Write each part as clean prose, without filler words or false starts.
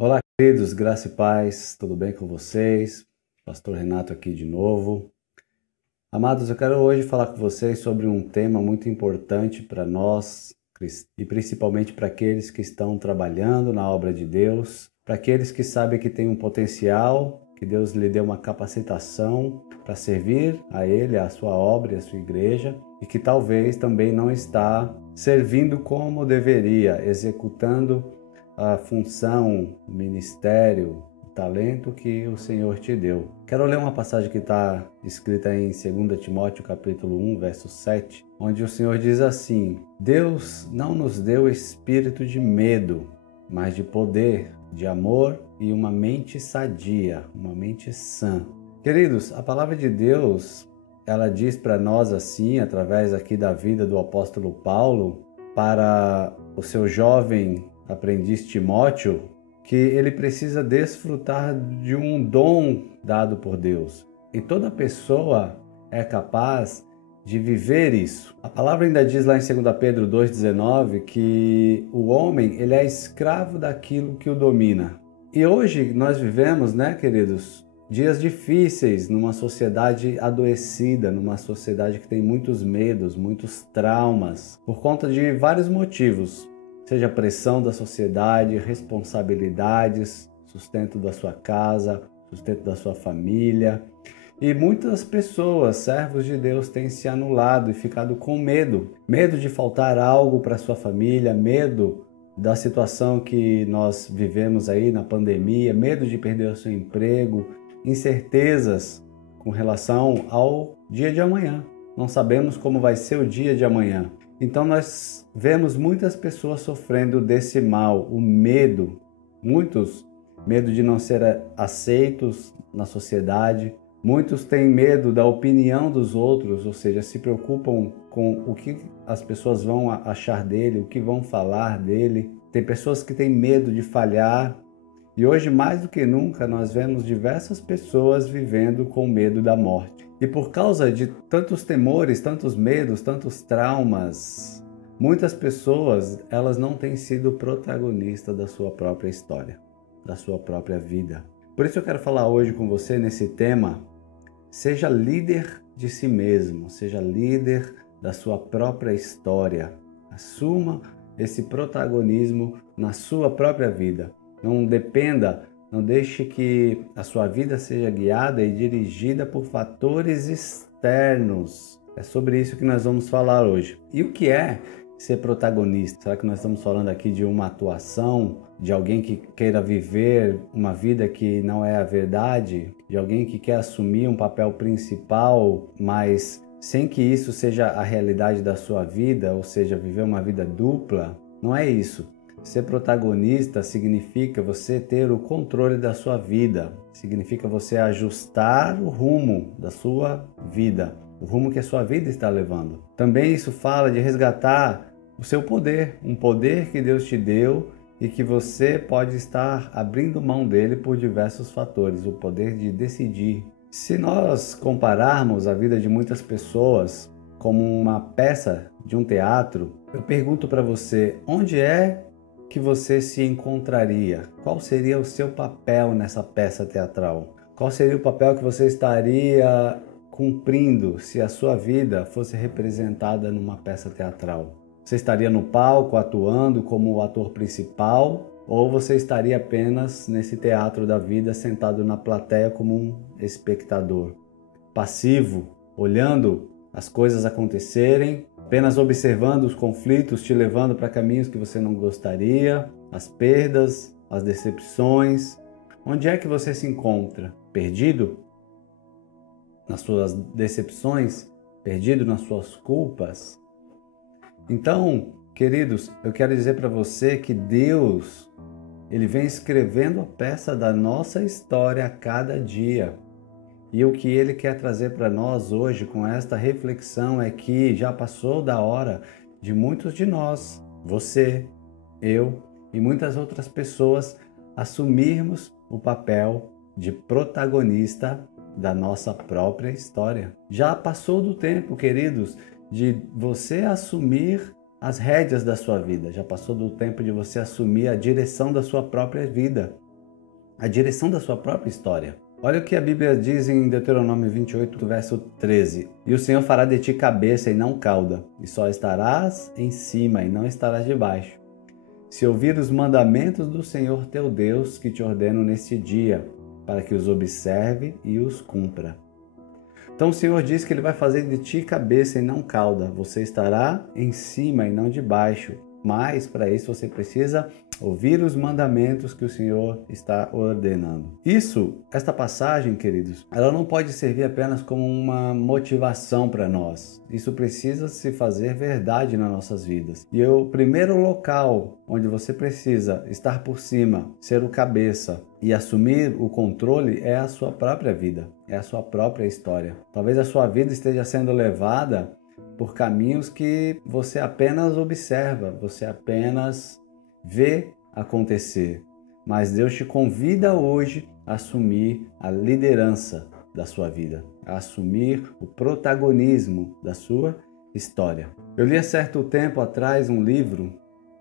Olá, queridos, graça e paz, tudo bem com vocês? Pastor Renato aqui de novo. Amados, eu quero hoje falar com vocês sobre um tema muito importante para nós e principalmente para aqueles que estão trabalhando na obra de Deus, para aqueles que sabem que tem um potencial, que Deus lhe deu uma capacitação para servir a Ele, a sua obra e a sua igreja, e que talvez também não está servindo como deveria, executando a função, o ministério, o talento que o Senhor te deu. Quero ler uma passagem que está escrita em 2 Timóteo capítulo 1, verso 7, onde o Senhor diz assim: Deus não nos deu espírito de medo, mas de poder, de amor e uma mente sadia, uma mente sã. Queridos, a palavra de Deus, ela diz para nós assim, através aqui da vida do apóstolo Paulo, para o seu jovem aprendiz Timóteo, que ele precisa desfrutar de um dom dado por Deus. E toda pessoa é capaz de viver isso. A palavra ainda diz lá em 2 Pedro 2,19 que o homem ele é escravo daquilo que o domina. E hoje nós vivemos, né, queridos, dias difíceis numa sociedade adoecida, numa sociedade que tem muitos medos, muitos traumas, por conta de vários motivos. Seja pressão da sociedade, responsabilidades, sustento da sua casa, sustento da sua família. E muitas pessoas, servos de Deus, têm se anulado e ficado com medo. Medo de faltar algo para sua família, medo da situação que nós vivemos aí na pandemia, medo de perder o seu emprego, incertezas com relação ao dia de amanhã. Não sabemos como vai ser o dia de amanhã. Então nós vemos muitas pessoas sofrendo desse mal, o medo, medo de não ser aceitos na sociedade, muitos têm medo da opinião dos outros, ou seja, se preocupam com o que as pessoas vão achar dele, o que vão falar dele. Tem pessoas que têm medo de falhar e hoje mais do que nunca nós vemos diversas pessoas vivendo com medo da morte. E por causa de tantos temores, tantos medos, tantos traumas, muitas pessoas, elas não têm sido protagonistas da sua própria história, da sua própria vida. Por isso eu quero falar hoje com você nesse tema: seja líder de si mesmo, seja líder da sua própria história. Assuma esse protagonismo na sua própria vida. Não deixe que a sua vida seja guiada e dirigida por fatores externos. É sobre isso que nós vamos falar hoje. E o que é ser protagonista? Será que nós estamos falando aqui de uma atuação, de alguém que queira viver uma vida que não é a verdade? De alguém que quer assumir um papel principal, mas sem que isso seja a realidade da sua vida, ou seja, viver uma vida dupla? Não é isso. Ser protagonista significa você ter o controle da sua vida, significa você ajustar o rumo da sua vida, o rumo que a sua vida está levando. Também isso fala de resgatar o seu poder, um poder que Deus te deu e que você pode estar abrindo mão dele por diversos fatores, o poder de decidir. Se nós compararmos a vida de muitas pessoas como uma peça de um teatro, eu pergunto para você, onde é que você se encontraria? Qual seria o seu papel nessa peça teatral? Qual seria o papel que você estaria cumprindo se a sua vida fosse representada numa peça teatral? Você estaria no palco atuando como o ator principal ou você estaria apenas nesse teatro da vida sentado na plateia como um espectador, passivo, olhando as coisas acontecerem, apenas observando os conflitos, te levando para caminhos que você não gostaria, as perdas, as decepções? Onde é que você se encontra? Perdido nas suas decepções? Perdido nas suas culpas? Então, queridos, eu quero dizer para você que Deus, Ele vem escrevendo a peça da nossa história a cada dia. E o que Ele quer trazer para nós hoje com esta reflexão é que já passou da hora de muitos de nós, você, eu e muitas outras pessoas, assumirmos o papel de protagonista da nossa própria história. Já passou do tempo, queridos, de você assumir as rédeas da sua vida. Já passou do tempo de você assumir a direção da sua própria vida. a direção da sua própria história. Olha o que a Bíblia diz em Deuteronômio 28, verso 13. E o Senhor fará de ti cabeça e não cauda, e só estarás em cima e não estarás debaixo. Se ouvir os mandamentos do Senhor teu Deus que te ordeno neste dia, para que os observe e os cumpra. Então o Senhor diz que Ele vai fazer de ti cabeça e não cauda. Você estará em cima e não debaixo. Mas para isso você precisa ouvir os mandamentos que o Senhor está ordenando. Esta passagem, queridos, ela não pode servir apenas como uma motivação para nós. Isso precisa se fazer verdade nas nossas vidas. E o primeiro local onde você precisa estar por cima, ser o cabeça e assumir o controle é a sua própria vida, é a sua própria história. Talvez a sua vida esteja sendo levada por caminhos que você apenas observa, você apenas vê acontecer. Mas Deus te convida hoje a assumir a liderança da sua vida, a assumir o protagonismo da sua história. Eu li há certo tempo atrás um livro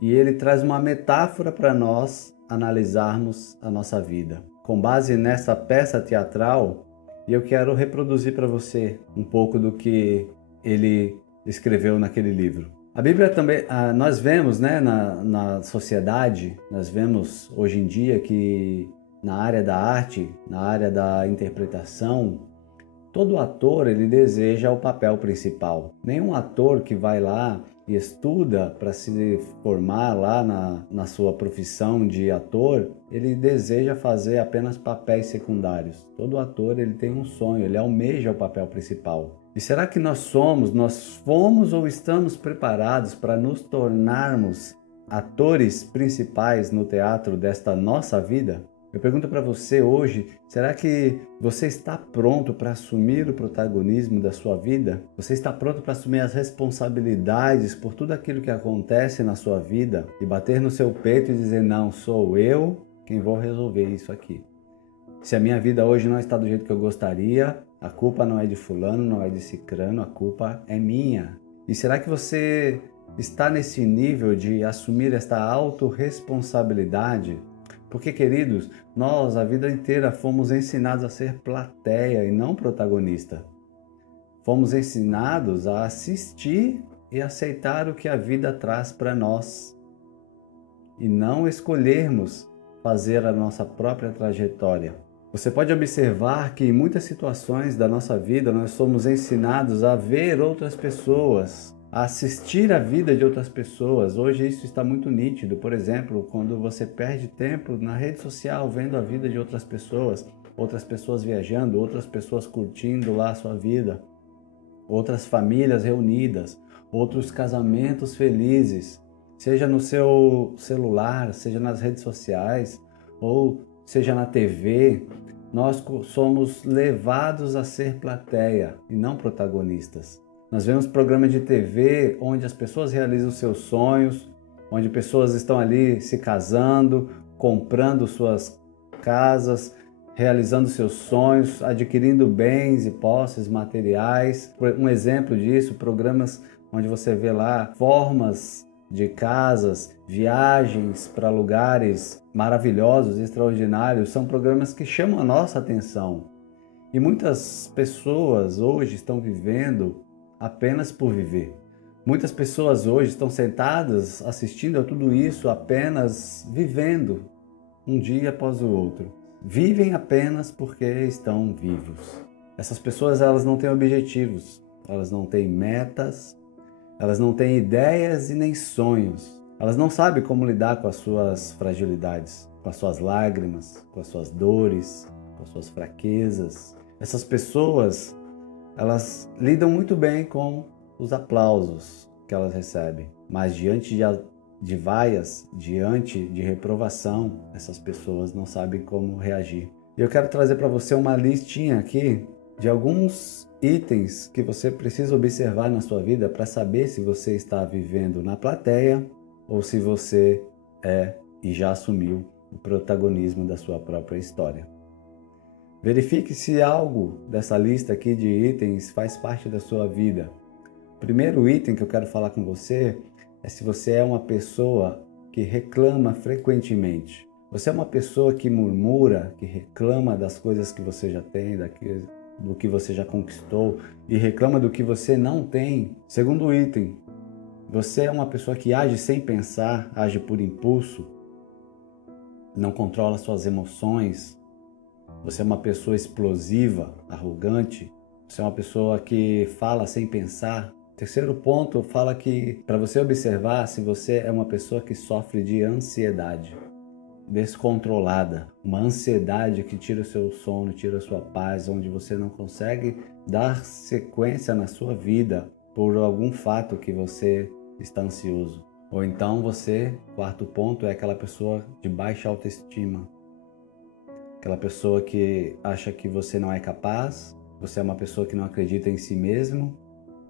e ele traz uma metáfora para nós analisarmos a nossa vida. Com base nessa peça teatral, eu quero reproduzir para você um pouco do que ele escreveu naquele livro. A Bíblia também, nós vemos, né, na sociedade, nós vemos hoje em dia que na área da arte, na área da interpretação, todo ator ele deseja o papel principal. Nenhum ator que vai lá e estuda para se formar lá na sua profissão de ator, ele deseja fazer apenas papéis secundários. Todo ator ele tem um sonho, ele almeja o papel principal. E será que nós fomos ou estamos preparados para nos tornarmos atores principais no teatro desta nossa vida? Eu pergunto para você hoje, será que você está pronto para assumir o protagonismo da sua vida? Você está pronto para assumir as responsabilidades por tudo aquilo que acontece na sua vida e bater no seu peito e dizer, não, sou eu quem vou resolver isso aqui. Se a minha vida hoje não está do jeito que eu gostaria, a culpa não é de fulano, não é de cicrano, a culpa é minha. E será que você está nesse nível de assumir esta autorresponsabilidade? Porque, queridos, nós a vida inteira fomos ensinados a ser plateia e não protagonista. Fomos ensinados a assistir e aceitar o que a vida traz para nós e não escolhermos fazer a nossa própria trajetória. Você pode observar que em muitas situações da nossa vida nós somos ensinados a ver outras pessoas, a assistir a vida de outras pessoas. Hoje isso está muito nítido. Por exemplo, quando você perde tempo na rede social vendo a vida de outras pessoas viajando, outras pessoas curtindo lá a sua vida, outras famílias reunidas, outros casamentos felizes, seja no seu celular, seja nas redes sociais, ou seja na TV, nós somos levados a ser plateia e não protagonistas. Nós vemos programas de TV onde as pessoas realizam seus sonhos, onde pessoas estão ali se casando, comprando suas casas, realizando seus sonhos, adquirindo bens e posses materiais. Um exemplo disso, programas onde você vê lá formas de casas, viagens para lugares maravilhosos, extraordinários, são programas que chamam a nossa atenção. E muitas pessoas hoje estão vivendo apenas por viver. Muitas pessoas hoje estão sentadas assistindo a tudo isso apenas vivendo um dia após o outro. Vivem apenas porque estão vivos. Essas pessoas elas não têm objetivos, elas não têm metas, elas não têm ideias e nem sonhos. Elas não sabem como lidar com as suas fragilidades, com as suas lágrimas, com as suas dores, com as suas fraquezas. Essas pessoas, elas lidam muito bem com os aplausos que elas recebem, mas diante de vaias, diante de reprovação, essas pessoas não sabem como reagir. E eu quero trazer para você uma listinha aqui de alguns itens que você precisa observar na sua vida para saber se você está vivendo na plateia ou se você é e já assumiu o protagonismo da sua própria história. Verifique se algo dessa lista aqui de itens faz parte da sua vida. O primeiro item que eu quero falar com você é se você é uma pessoa que reclama frequentemente. Você é uma pessoa que murmura, que reclama das coisas que você já tem, do que você já conquistou e reclama do que você não tem. Segundo item, você é uma pessoa que age sem pensar, age por impulso, não controla suas emoções. Você é uma pessoa explosiva, arrogante. Você é uma pessoa que fala sem pensar. Terceiro ponto, fala que para você observar se você é uma pessoa que sofre de ansiedade descontrolada, uma ansiedade que tira o seu sono, tira a sua paz, onde você não consegue dar sequência na sua vida por algum fato que você está ansioso. Ou então você, quarto ponto, é aquela pessoa de baixa autoestima, aquela pessoa que acha que você não é capaz, você é uma pessoa que não acredita em si mesmo,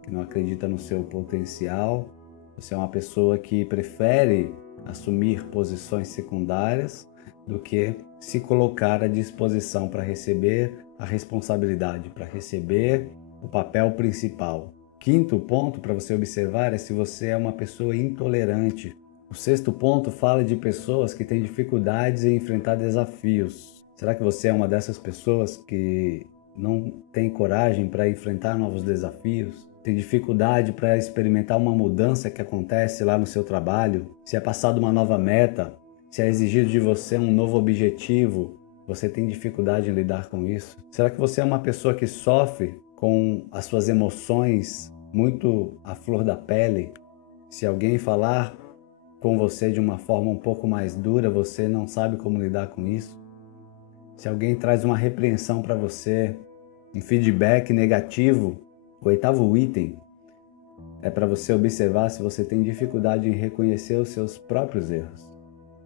que não acredita no seu potencial, você é uma pessoa que prefere assumir posições secundárias do que se colocar à disposição para receber a responsabilidade, para receber o papel principal. Quinto ponto para você observar é se você é uma pessoa intolerante. O sexto ponto fala de pessoas que têm dificuldades em enfrentar desafios. Será que você é uma dessas pessoas que não tem coragem para enfrentar novos desafios? Tem dificuldade para experimentar uma mudança que acontece lá no seu trabalho? Se é passado uma nova meta, se é exigido de você um novo objetivo, você tem dificuldade em lidar com isso? Será que você é uma pessoa que sofre com as suas emoções muito à flor da pele? Se alguém falar com você de uma forma um pouco mais dura, você não sabe como lidar com isso? Se alguém traz uma repreensão para você, um feedback negativo, o oitavo item é para você observar se você tem dificuldade em reconhecer os seus próprios erros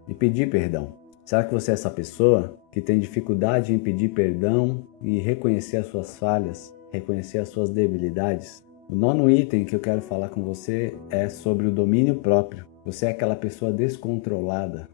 e pedir perdão. Será que você é essa pessoa que tem dificuldade em pedir perdão e reconhecer as suas falhas, reconhecer as suas debilidades? O nono item que eu quero falar com você é sobre o domínio próprio. Você é aquela pessoa descontrolada.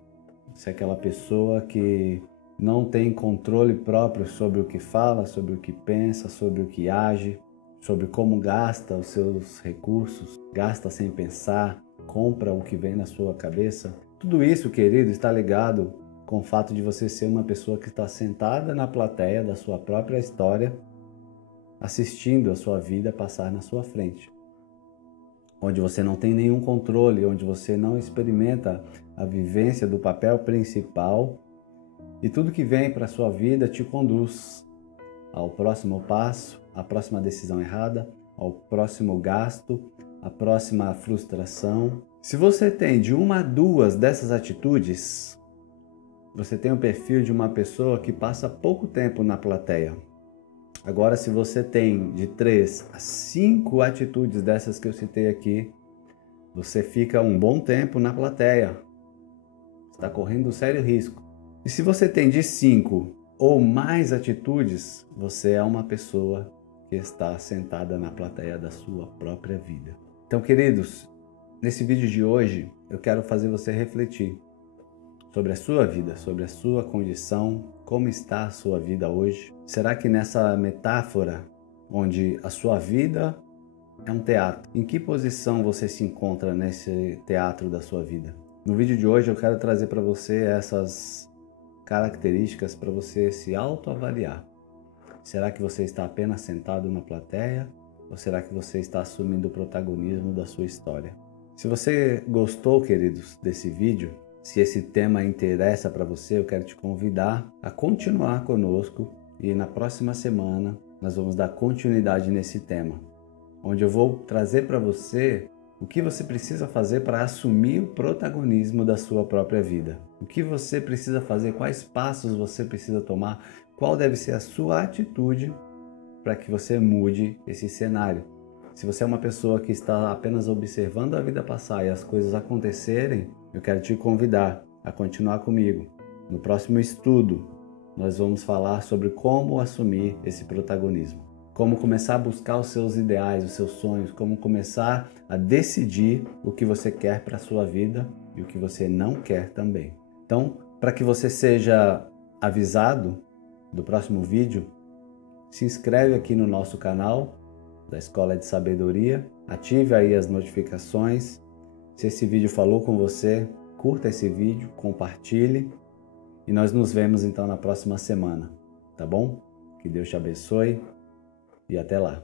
Você é aquela pessoa que não tem controle próprio sobre o que fala, sobre o que pensa, sobre o que age, sobre como gasta os seus recursos, gasta sem pensar, compra o que vem na sua cabeça. Tudo isso, querido, está ligado com o fato de você ser uma pessoa que está sentada na plateia da sua própria história, assistindo a sua vida passar na sua frente, onde você não tem nenhum controle, onde você não experimenta a vivência do papel principal e tudo que vem para a sua vida te conduz ao próximo passo, à próxima decisão errada, ao próximo gasto, à próxima frustração. Se você tem de uma a duas dessas atitudes, você tem o perfil de uma pessoa que passa pouco tempo na plateia. Agora, se você tem de 3 a 5 atitudes dessas que eu citei aqui, você fica um bom tempo na plateia. Está correndo um sério risco. E se você tem de 5 ou mais atitudes, você é uma pessoa que está sentada na plateia da sua própria vida. Então, queridos, nesse vídeo de hoje, eu quero fazer você refletir sobre a sua vida, sobre a sua condição, como está a sua vida hoje. Será que nessa metáfora, onde a sua vida é um teatro, em que posição você se encontra nesse teatro da sua vida? No vídeo de hoje eu quero trazer para você essas características para você se autoavaliar. Será que você está apenas sentado na plateia ou será que você está assumindo o protagonismo da sua história? Se você gostou, queridos, desse vídeo, se esse tema interessa para você, eu quero te convidar a continuar conosco e na próxima semana nós vamos dar continuidade nesse tema, onde eu vou trazer para você o que você precisa fazer para assumir o protagonismo da sua própria vida. O que você precisa fazer, quais passos você precisa tomar, qual deve ser a sua atitude para que você mude esse cenário. Se você é uma pessoa que está apenas observando a vida passar e as coisas acontecerem, eu quero te convidar a continuar comigo. No próximo estudo, nós vamos falar sobre como assumir esse protagonismo. Como começar a buscar os seus ideais, os seus sonhos, como começar a decidir o que você quer para a sua vida e o que você não quer também. Então, para que você seja avisado do próximo vídeo, se inscreve aqui no nosso canal da Escola de Sabedoria, ative aí as notificações. Se esse vídeo falou com você, curta esse vídeo, compartilhe E nós nos vemos então na próxima semana, tá bom? Que Deus te abençoe e até lá.